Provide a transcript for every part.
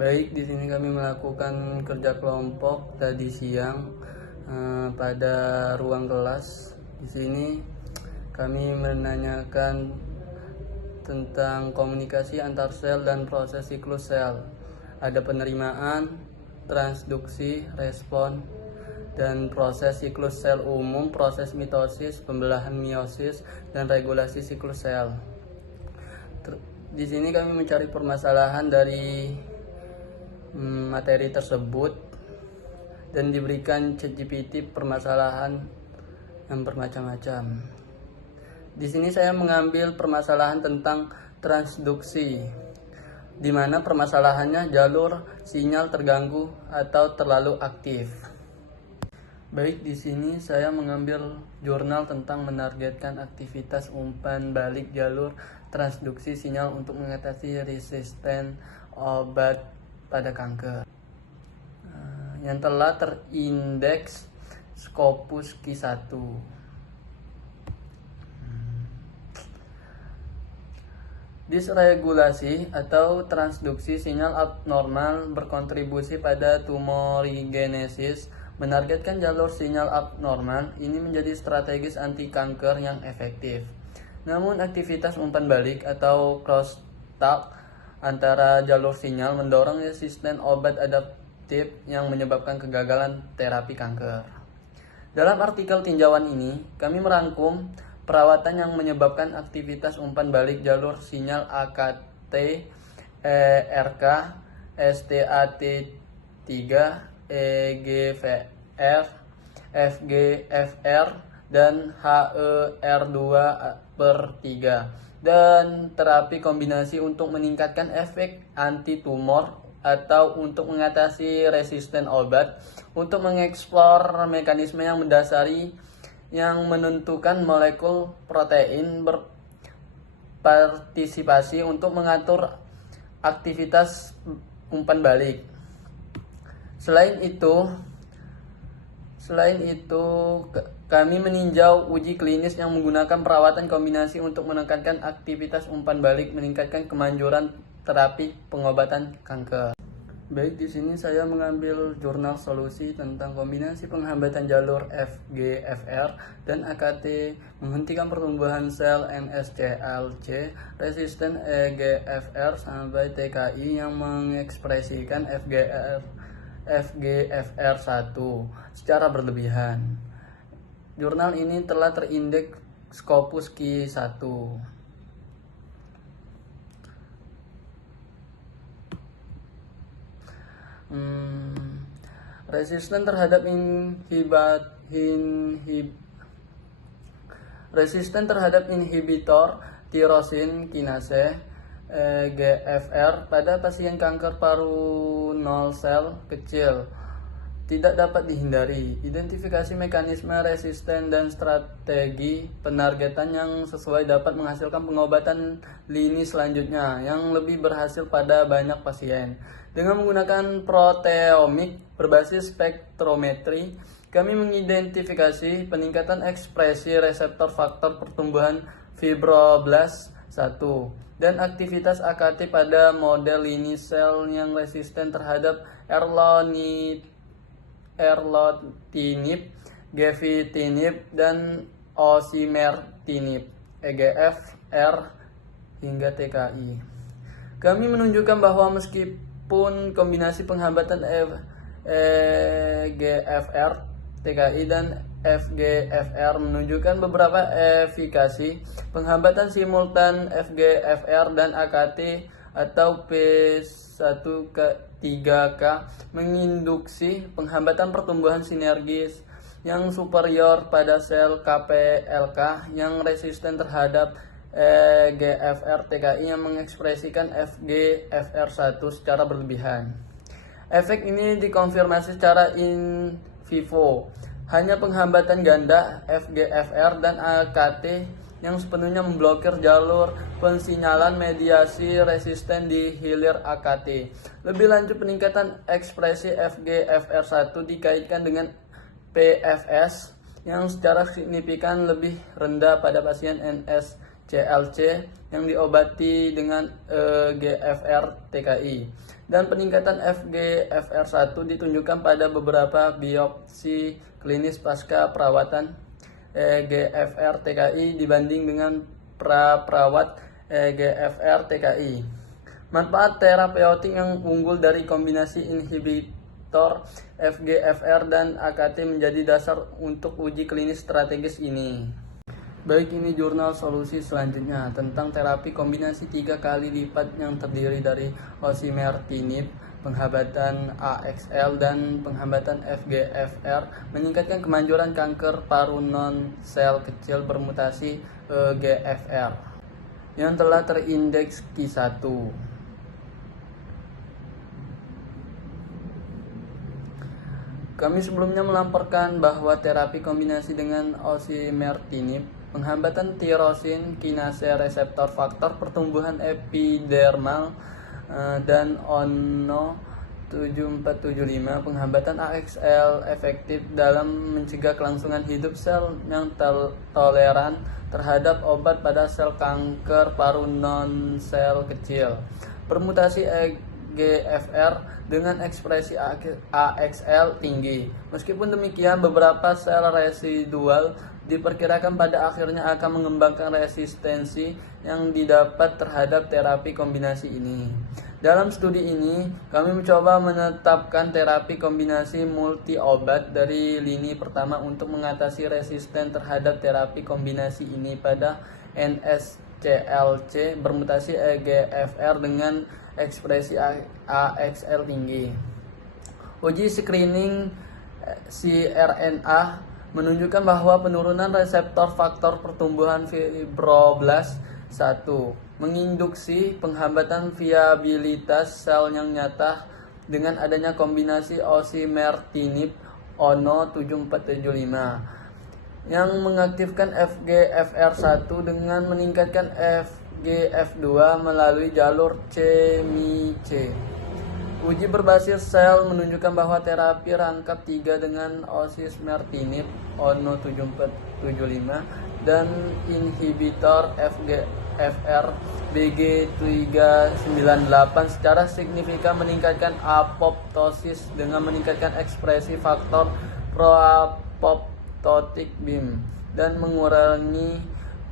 Baik, di sini kami melakukan kerja kelompok tadi siang pada ruang kelas. Di sini kami menanyakan tentang komunikasi antar sel dan proses siklus sel. Ada penerimaan, transduksi, respon, dan proses siklus sel umum, proses mitosis, pembelahan meiosis, dan regulasi siklus sel. Di sini kami mencari permasalahan dari materi tersebut dan diberikan ChatGPT permasalahan yang bermacam-macam. Di sini saya mengambil permasalahan tentang transduksi, di mana permasalahannya jalur sinyal terganggu atau terlalu aktif. Baik, di sini saya mengambil jurnal tentang menargetkan aktivitas umpan balik jalur transduksi sinyal untuk mengatasi resisten obat pada kanker yang telah terindeks Scopus Q1. Disregulasi atau transduksi sinyal abnormal berkontribusi pada tumorigenesis. Menargetkan jalur sinyal abnormal ini menjadi strategis anti kanker yang efektif. Namun aktivitas umpan balik atau crosstalk antara jalur sinyal mendorong resisten obat adaptif yang menyebabkan kegagalan terapi kanker. Dalam artikel tinjauan ini, kami merangkum perawatan yang menyebabkan aktivitas umpan balik jalur sinyal AKT, ERK, STAT3, EGFR, FGFR, dan HER2/3, dan terapi kombinasi untuk meningkatkan efek anti-tumor atau untuk mengatasi resisten obat, untuk mengeksplor mekanisme yang mendasari yang menentukan molekul protein berpartisipasi untuk mengatur aktivitas umpan balik. Selain itu, kami meninjau uji klinis yang menggunakan perawatan kombinasi untuk menekankan aktivitas umpan balik, meningkatkan kemanjuran terapi pengobatan kanker. Baik, di sini saya mengambil jurnal solusi tentang kombinasi penghambatan jalur FGFR dan AKT menghentikan pertumbuhan sel NSCLC resisten EGFR sampai TKI yang mengekspresikan FGFR1 secara berlebihan. Jurnal ini telah terindeks Scopus Q1. Resisten terhadap inhibitor tirosin kinase EGFR pada pasien kanker paru 0 sel kecil tidak dapat dihindari. Identifikasi mekanisme resisten dan strategi penargetan yang sesuai dapat menghasilkan pengobatan lini selanjutnya yang lebih berhasil pada banyak pasien. Dengan menggunakan proteomik berbasis spektrometri, kami mengidentifikasi peningkatan ekspresi reseptor faktor pertumbuhan fibroblast 1 dan aktivitas AKT pada model lini sel yang resisten terhadap erlotinib, gefitinib, dan osimertinib, EGFR hingga TKI. Kami menunjukkan bahwa meskipun kombinasi penghambatan EGFR, TKI, dan FGFR menunjukkan beberapa efikasi, penghambatan simultan FGFR dan AKT atau P13K menginduksi penghambatan pertumbuhan sinergis yang superior pada sel KPLK yang resisten terhadap EGFR TKI yang mengekspresikan FGFR1 secara berlebihan. Efek ini dikonfirmasi secara in vivo. Hanya penghambatan ganda FGFR dan AKT yang sepenuhnya memblokir jalur pensinyalan mediasi resisten di hilir AKT. Lebih lanjut, peningkatan ekspresi FGFR1 dikaitkan dengan PFS yang secara signifikan lebih rendah pada pasien NSCLC CLC yang diobati dengan EGFR TKI. Dan peningkatan FGFR1 ditunjukkan pada beberapa biopsi klinis pasca perawatan EGFR TKI dibanding dengan pra-perawat EGFR TKI. Manfaat terapeutik yang unggul dari kombinasi inhibitor FGFR dan AKT menjadi dasar untuk uji klinis strategis ini. Baik, ini jurnal solusi selanjutnya tentang terapi kombinasi 3 kali lipat yang terdiri dari osimertinib, penghambatan AXL, dan penghambatan FGFR meningkatkan kemanjuran kanker paru non-sel kecil bermutasi EGFR yang telah terindeks Ki1. Kami sebelumnya melaporkan bahwa terapi kombinasi dengan osimertinib, penghambatan tirosin kinase reseptor faktor pertumbuhan epidermal, dan ONO 7475, penghambatan AXL efektif dalam mencegah kelangsungan hidup sel yang toleran terhadap obat pada sel kanker paru non-sel kecil bermutasi EGFR dengan ekspresi AXL tinggi. Meskipun demikian, beberapa sel residual diperkirakan pada akhirnya akan mengembangkan resistensi yang didapat terhadap terapi kombinasi ini. Dalam studi ini, kami mencoba menetapkan terapi kombinasi multi obat dari lini pertama untuk mengatasi resisten terhadap terapi kombinasi ini pada NSCLC bermutasi EGFR dengan ekspresi AXL tinggi. Uji screening cRNA menunjukkan bahwa penurunan reseptor faktor pertumbuhan fibroblast 1 menginduksi penghambatan viabilitas sel yang nyata dengan adanya kombinasi osimertinib ONO 7475 yang mengaktifkan FGFR1 dengan meningkatkan FGF2 melalui jalur CMYC. Uji berbasis sel menunjukkan bahwa terapi rangkap 3 dengan osimertinib ONO 7475 dan inhibitor FGFR BG398 secara signifikan meningkatkan apoptosis dengan meningkatkan ekspresi faktor proapoptotik BIM dan mengurangi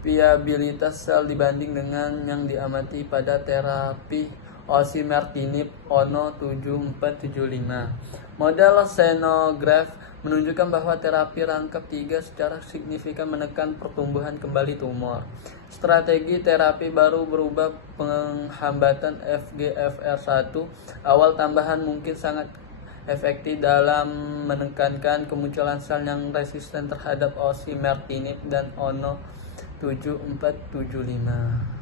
viabilitas sel dibanding dengan yang diamati pada terapi osimertinib ONO 7475. Model xenograph menunjukkan bahwa terapi rangkap 3 secara signifikan menekan pertumbuhan kembali tumor. Strategi terapi baru berubah penghambatan FGFR1 awal tambahan mungkin sangat efektif dalam menekankan kemunculan sel yang resisten terhadap osimertinib dan ONO 7475.